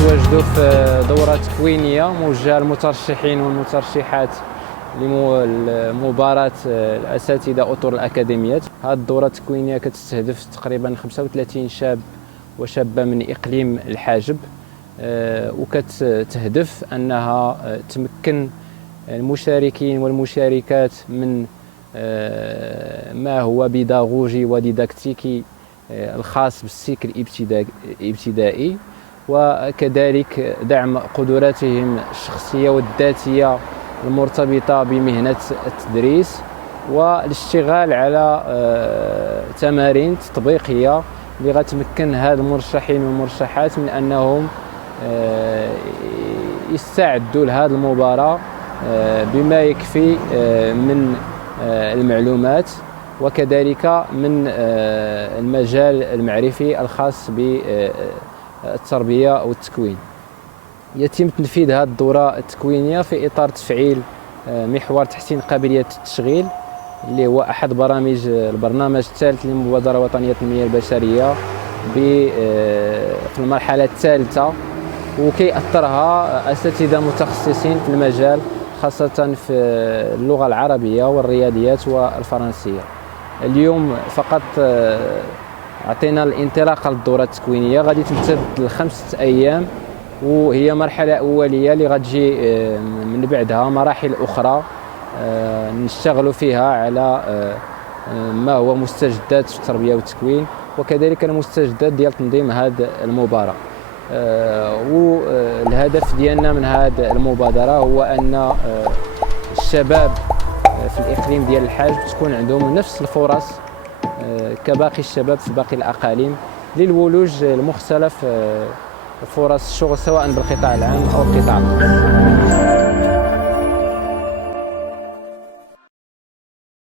كنتواجدوا في دورة تكوينية موجهة للمترشحين والمترشحات لمباراة الأساتذة أطر الأكاديميات. هذه الدورة التكوينية كتستهدف تقريبا 35 شاب وشابة من إقليم الحاجب، وكتهدف أنها تمكن المشاركين والمشاركات من ما هو بيداغوجي وديداكتيكي الخاص بالسيكل الابتدائي، وكذلك دعم قدراتهم الشخصية والذاتية المرتبطة بمهنة التدريس، والاشتغال على تمارين تطبيقية اللي غتمكن هاد المرشحين والمرشحات من أنهم يستعدوا لهذه المباراة بما يكفي من المعلومات، وكذلك من المجال المعرفي الخاص بالتربية والتكوين. يتم تنفيذ هذه الدورة التكوينية في إطار تفعيل محور تحسين قابلية التشغيل اللي هو أحد البرنامج الثالث للمبادرة الوطنية التنمية البشرية في المرحلة الثالثة، وكيأثرها أساتذة متخصصين في المجال خاصة في اللغة العربية والرياضيات والفرنسية. اليوم فقط عطينا الانطلاقة للدورة التكوينية، غادي تمتد ل5 أيام، وهي مرحلة أولية اللي غتجي من بعدها مراحل أخرى نشتغل فيها على ما هو مستجدات في التربية والتكوين، وكذلك المستجدات ديال تنظيم هذه المباراة. والهدف ديالنا من هذه المبادرة هو أن الشباب في الإقليم ديال الحاج تكون عندهم نفس الفرص كباقي الشباب في باقي الأقاليم للولوج لمختلف فرص الشغل سواء بالقطاع العام أو القطاع الخاص.